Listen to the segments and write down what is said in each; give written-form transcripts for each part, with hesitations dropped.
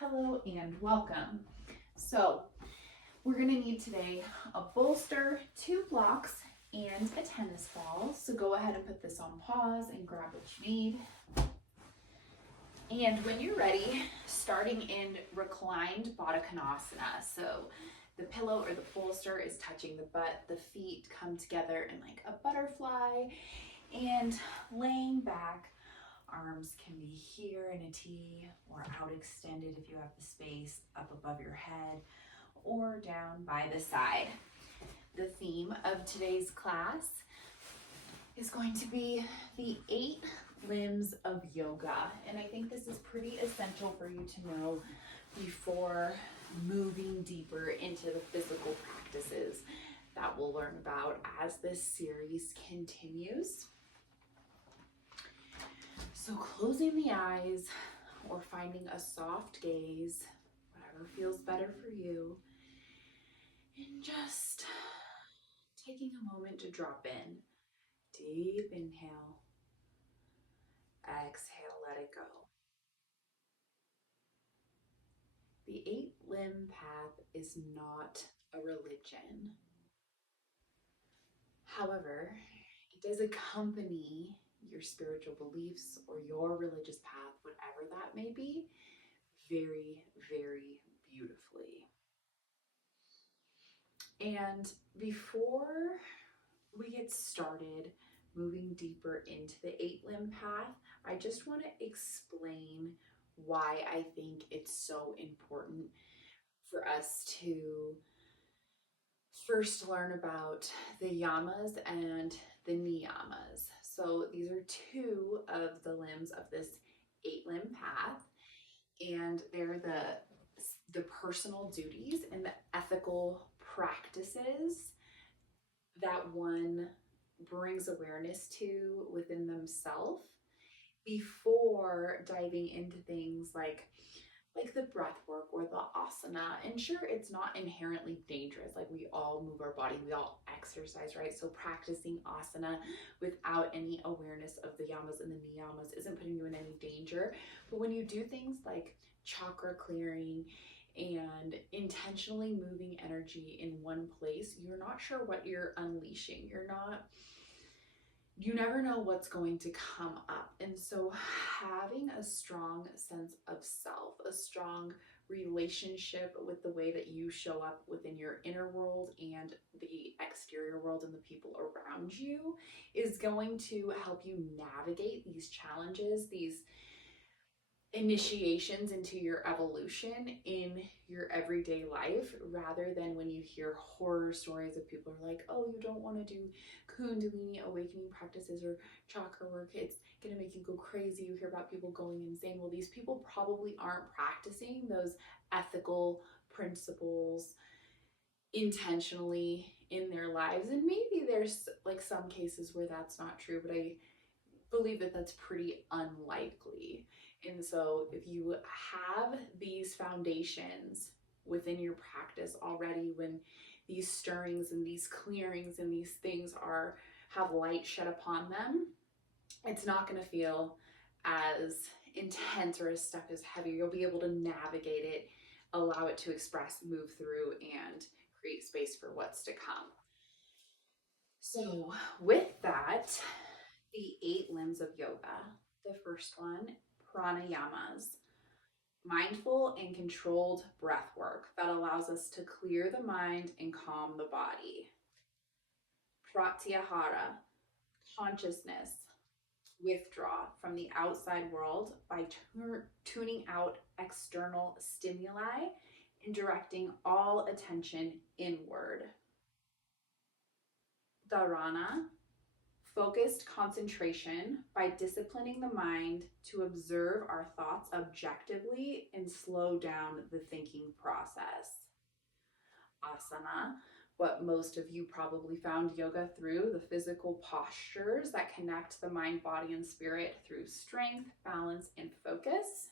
Hello and welcome. So we're going to need today a bolster, 2 blocks, and a tennis ball. So go ahead and put this on pause and grab what you need. And when you're ready, starting in reclined Baddha Konasana. So the pillow or the bolster is touching the butt, the feet come together in like a butterfly, and laying back. Arms can be here in a T or out extended if you have the space, up above your head or down by the side. The theme of today's class is going to be the 8 limbs of yoga. And I think this is pretty essential for you to know before moving deeper into the physical practices that we'll learn about as this series continues. So closing the eyes or finding a soft gaze, whatever feels better for you, and just taking a moment to drop in. Deep inhale, exhale, let it go. The 8-limb path is not a religion. However, it does accompany your spiritual beliefs or your religious path, whatever that may be, very, very beautifully. And before we get started moving deeper into the 8-limb path, I just want to explain why I think it's so important for us to first learn about the yamas and the niyamas. So these are 2 of the limbs of this 8-limb path, and they're the personal duties and the ethical practices that one brings awareness to within themselves before diving into things like the breath work or the asana. And sure, it's not inherently dangerous. Like, we all move our body, we all exercise, right? So practicing asana without any awareness of the yamas and the niyamas isn't putting you in any danger. But when you do things like chakra clearing and intentionally moving energy in one place, you're not sure what you're unleashing. You never know what's going to come up. And so having a strong sense of self, a strong relationship with the way that you show up within your inner world and the exterior world and the people around you is going to help you navigate these challenges, these initiations into your evolution in your everyday life, rather than when you hear horror stories of people who are like, oh, you don't want to do Kundalini awakening practices or chakra work, it's going to make you go crazy. You hear about people going insane. Well, these people probably aren't practicing those ethical principles intentionally in their lives. And maybe there's like some cases where that's not true, but I believe that that's pretty unlikely. And so if you have these foundations within your practice already, when these stirrings and these clearings and these things have light shed upon them, it's not going to feel as intense or as stuck as heavy. You'll be able to navigate it, allow it to express, move through, and create space for what's to come. So with that, the 8 limbs of yoga. The first one, pranayamas. Mindful and controlled breath work that allows us to clear the mind and calm the body. Pratyahara, consciousness, withdraw from the outside world by tuning out external stimuli and directing all attention inward. Dharana, focused concentration by disciplining the mind to observe our thoughts objectively and slow down the thinking process. Asana, what most of you probably found yoga through, the physical postures that connect the mind, body, and spirit through strength, balance, and focus.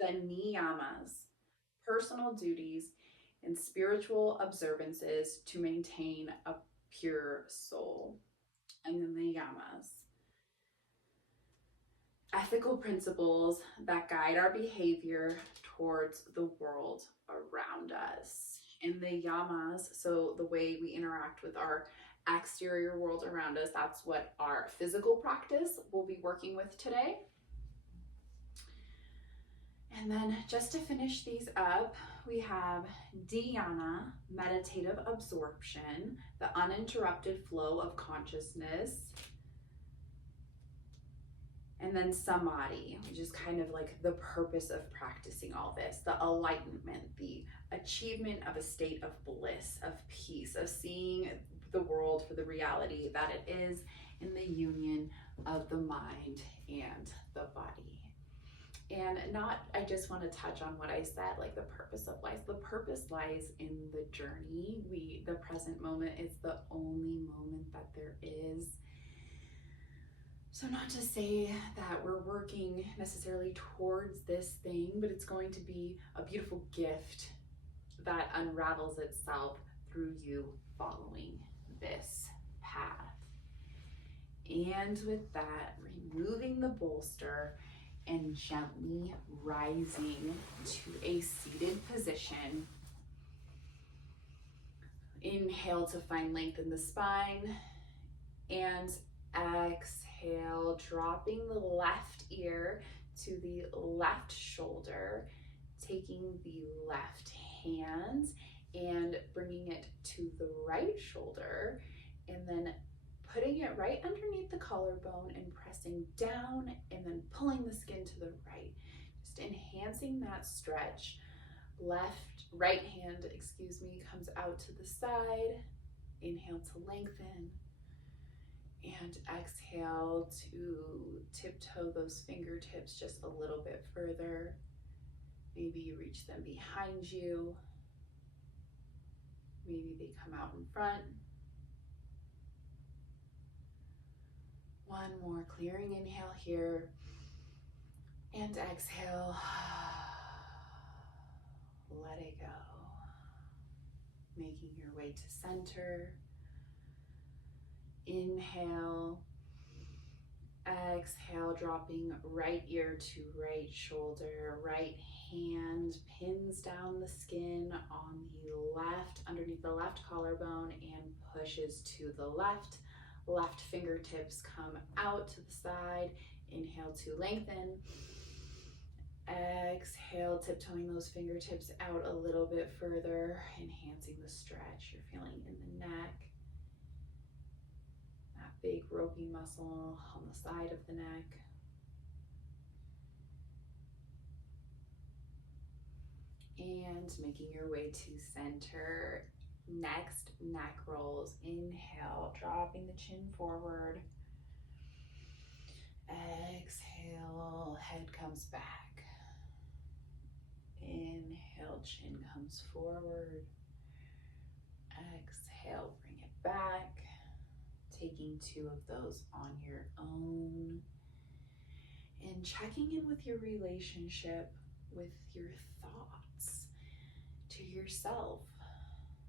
The niyamas, personal duties and spiritual observances to maintain a pure soul. And then the yamas, ethical principles that guide our behavior towards the world around us. In the yamas, so the way we interact with our exterior world around us, that's what our physical practice will be working with today. And then just to finish these up, we have dhyana, meditative absorption, the uninterrupted flow of consciousness. And then samadhi, which is kind of like the purpose of practicing all this, the enlightenment, the achievement of a state of bliss, of peace, of seeing the world for the reality that it is in the union of the mind and the body. And I just want to touch on what I said, like the purpose of life. The purpose lies in the journey. The present moment is the only moment that there is. So not to say that we're working necessarily towards this thing, but it's going to be a beautiful gift that unravels itself through you following this path. And with that, removing the bolster and gently rising to a seated position. Inhale to find length in the spine, and exhale, dropping the left ear to the left shoulder, taking the left hand and bringing it to the right shoulder, and then putting it right underneath the collarbone and pressing down and then pulling the skin to the right, just enhancing that stretch. Right hand, comes out to the side. Inhale to lengthen, and exhale to tiptoe those fingertips just a little bit further. Maybe you reach them behind you. Maybe they come out in front. One more clearing inhale here, and exhale. Let it go. Making your way to center. Inhale. Exhale, dropping right ear to right shoulder. Right hand pins down the skin on the left, underneath the left collarbone, and pushes to the left. Left fingertips come out to the side. Inhale to lengthen. Exhale, tiptoeing those fingertips out a little bit further, enhancing the stretch you're feeling in the neck. That big ropey muscle on the side of the neck. And making your way to center. Next, neck rolls. Inhale, dropping the chin forward. Exhale, head comes back. Inhale, chin comes forward. Exhale, bring it back. Taking 2 of those on your own. And checking in with your relationship with your thoughts to yourself.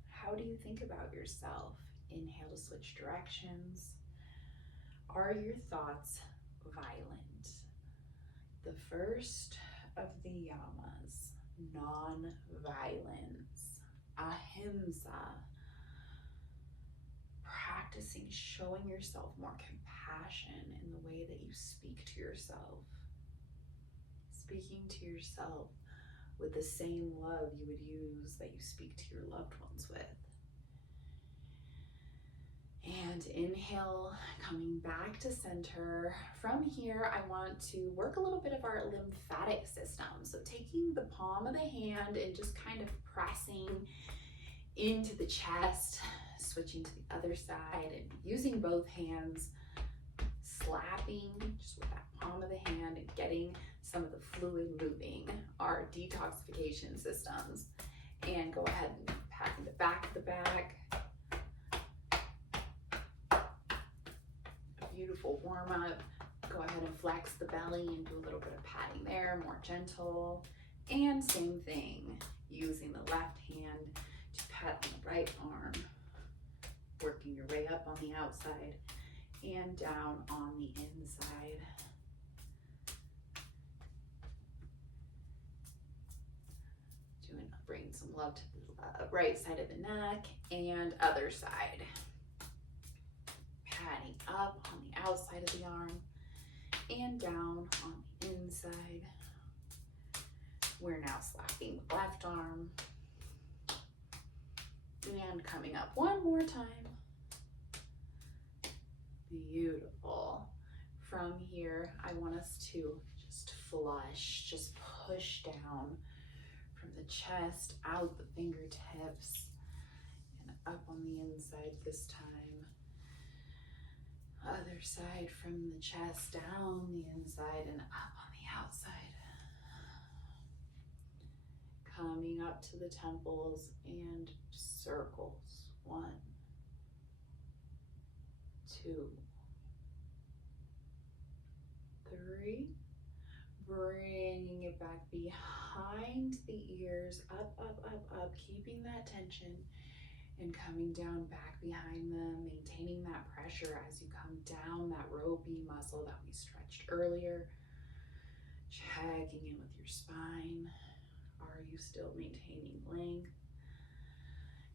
How do you think about yourself? Inhale to switch directions. Are your thoughts violent? The first of the yamas, non-violence, ahimsa. Practicing showing yourself more compassion in the way that you speak to yourself. Speaking to yourself with the same love you would use that you speak to your loved ones with. And inhale, coming back to center. From here, I want to work a little bit of our lymphatic system. So taking the palm of the hand and just kind of pressing into the chest, switching to the other side and using both hands, slapping just with that palm of the hand and getting some of the fluid moving, our detoxification systems. And go ahead and pat in the back of the back. A beautiful warm up. Go ahead and flex the belly and do a little bit of patting there, more gentle. And same thing, using the left hand to pat on the right arm, working your way up on the outside and down on the inside. Bring some love to the right side of the neck and other side. Patting up on the outside of the arm and down on the inside. We're now slapping the left arm and coming up one more time. Beautiful. From here, I want us to just flush, just push down from the chest, out the fingertips, and up on the inside this time. Other side from the chest, down the inside, and up on the outside. Coming up to the temples and circles. 1, 2, 3. Bringing it back behind the ears, up, up, up, up, keeping that tension and coming down back behind them, maintaining that pressure as you come down that ropey muscle that we stretched earlier. Checking in with your spine. Are you still maintaining length?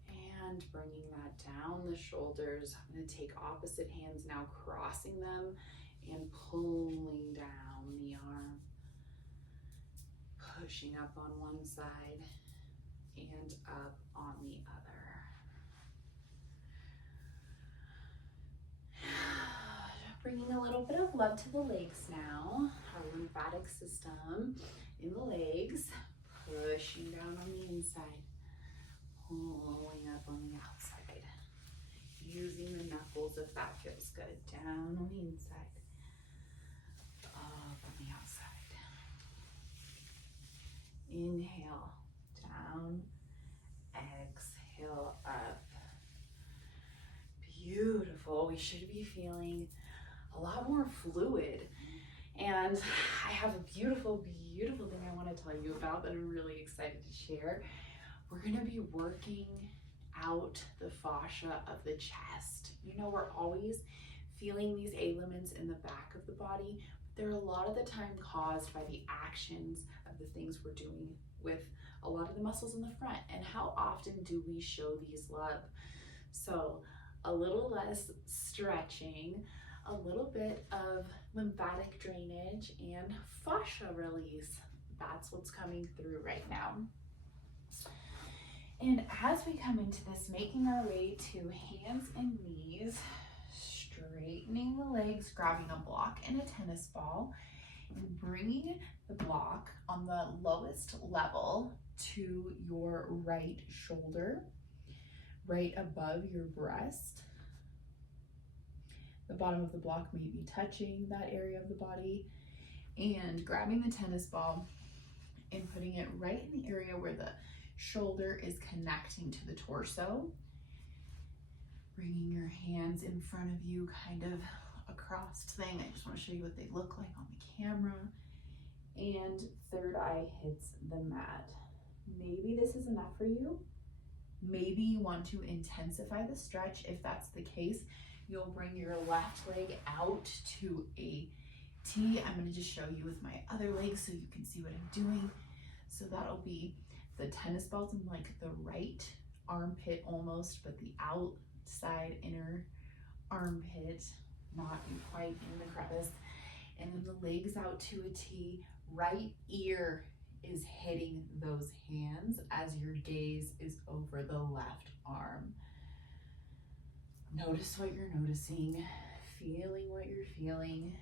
And bringing that down the shoulders. I'm going to take opposite hands now, crossing them and pulling down the arm. Pushing up on one side and up on the other. Bringing a little bit of love to the legs now. Our lymphatic system in the legs. Pushing down on the inside. Pulling up on the outside. Using the knuckles if that feels good. Down on the inside. Up on the outside. Inhale, down. Exhale, up. Beautiful. We should be feeling a lot more fluid. And I have a beautiful, beautiful thing I want to tell you about that I'm really excited to share. We're going to be working out the fascia of the chest. You know, we're always feeling these ailments in the back of the body. They're a lot of the time caused by the actions of the things we're doing with a lot of the muscles in the front. And how often do we show these love? So a little less stretching, a little bit of lymphatic drainage and fascia release. That's what's coming through right now. And as we come into this, making our way to hands and knees, straightening the legs, grabbing a block and a tennis ball, and bringing the block on the lowest level to your right shoulder, right above your breast. The bottom of the block may be touching that area of the body, and grabbing the tennis ball and putting it right in the area where the shoulder is connecting to the torso. Bringing your hands in front of you, kind of a crossed thing. I just want to show you what they look like on the camera. And third eye hits the mat. Maybe this is enough for you. Maybe you want to intensify the stretch. If that's the case, you'll bring your left leg out to a T. I'm going to just show you with my other leg so you can see what I'm doing. So that'll be the tennis balls in like the right armpit almost, but the outside inner armpit, not quite in the crevice. And then the legs out to a T. Right ear is hitting those hands as your gaze is over the left arm. Notice what you're noticing, feeling what you're feeling,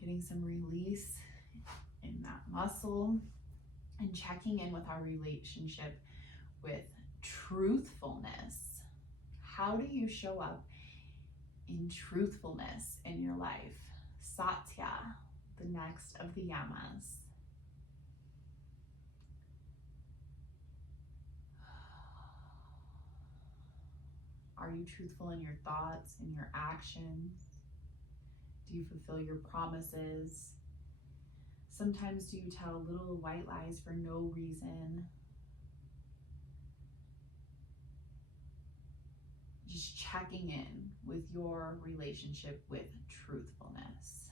getting some release in that muscle, and checking in with our relationship with truthfulness. How do you show up in truthfulness in your life? Satya, the next of the yamas. Are you truthful in your thoughts, in your actions? Do you fulfill your promises? Sometimes do you tell little white lies for no reason? Just checking in with your relationship with truthfulness.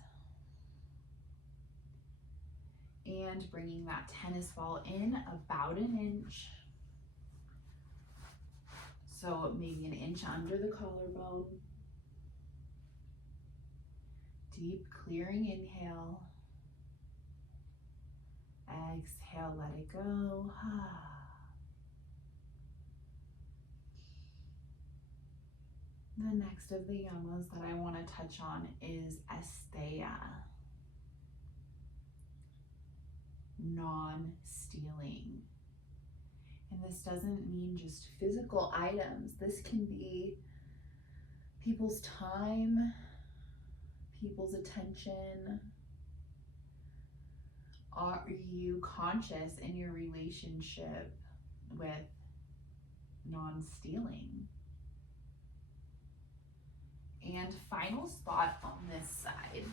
And bringing that tennis ball in about an inch. So maybe an inch under the collarbone. Deep clearing inhale. Exhale, let it go. The next of the yamas that I want to touch on is asteya, non-stealing. And this doesn't mean just physical items. This can be people's time, people's attention. Are you conscious in your relationship with non-stealing? And final spot on this side,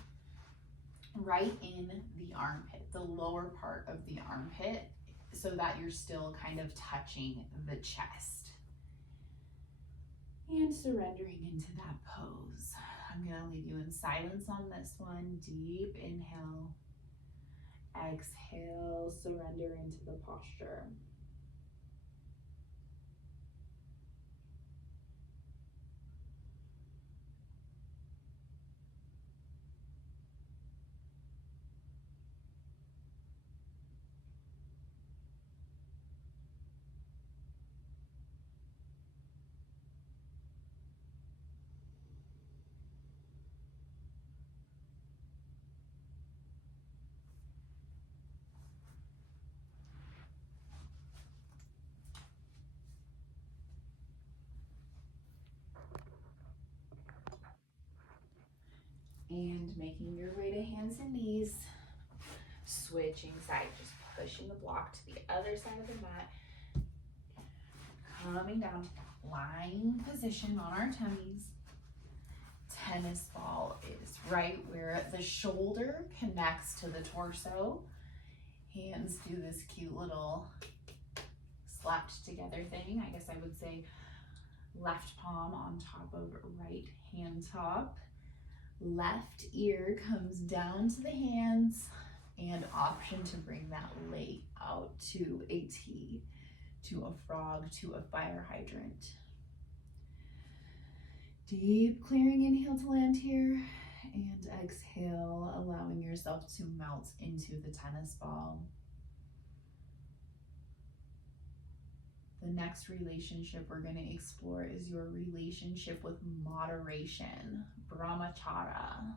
right in the armpit, the lower part of the armpit, so that you're still kind of touching the chest. And surrendering into that pose. I'm going to leave you in silence on this one. Deep inhale. Exhale, surrender into the posture. And making your way to hands and knees, switching sides, just pushing the block to the other side of the mat, coming down to that lying position on our tummies. Tennis ball is right where the shoulder connects to the torso. Hands do this cute little slapped together thing. I guess I would say left palm on top of right hand top. Left ear comes down to the hands, and option to bring that leg out to a T, to a frog, to a fire hydrant. Deep clearing inhale to land here, and exhale, allowing yourself to melt into the tennis ball. The next relationship we're going to explore is your relationship with moderation, brahmacharya.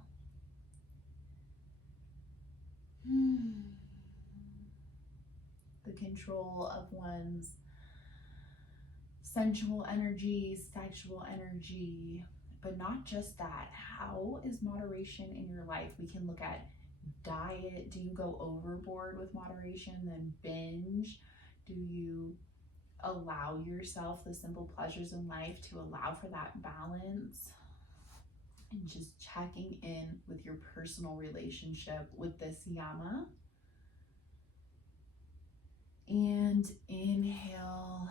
The control of one's sensual energy, sexual energy, but not just that. How is moderation in your life? We can look at diet. Do you go overboard with moderation, then binge? Do you allow yourself the simple pleasures in life to allow for that balance? And just checking in with your personal relationship with this yama. And inhale,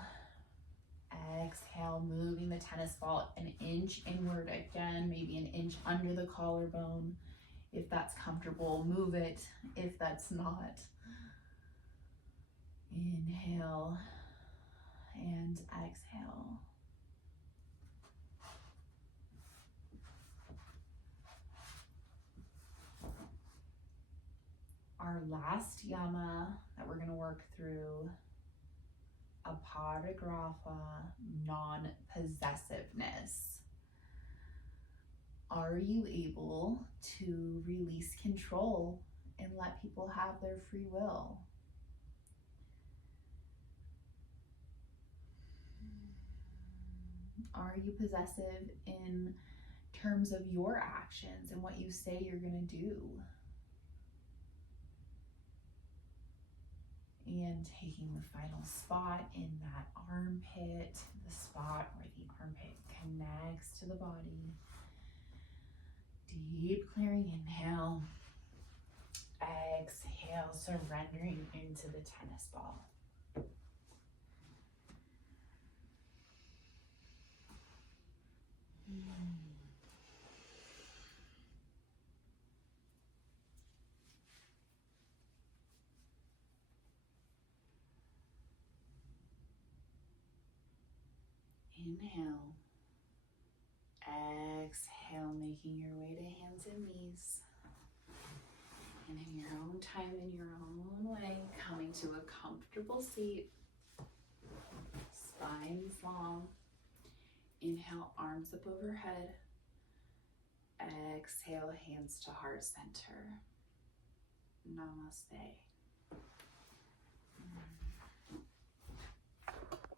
exhale, moving the tennis ball an inch inward again, maybe an inch under the collarbone. If that's comfortable, move it. If that's not, inhale and exhale. Our last yama that we're going to work through, aparigraha, non-possessiveness. Are you able to release control and let people have their free will? Are you possessive in terms of your actions and what you say you're going to do? And taking the final spot in that armpit, the spot where the armpit connects to the body. Deep clearing inhale. Exhale, surrendering into the tennis ball. Inhale. Exhale, making your way to hands and knees. And in your own time, in your own way, coming to a comfortable seat. Spine's long. Inhale, arms up overhead. Exhale, hands to heart center. Namaste.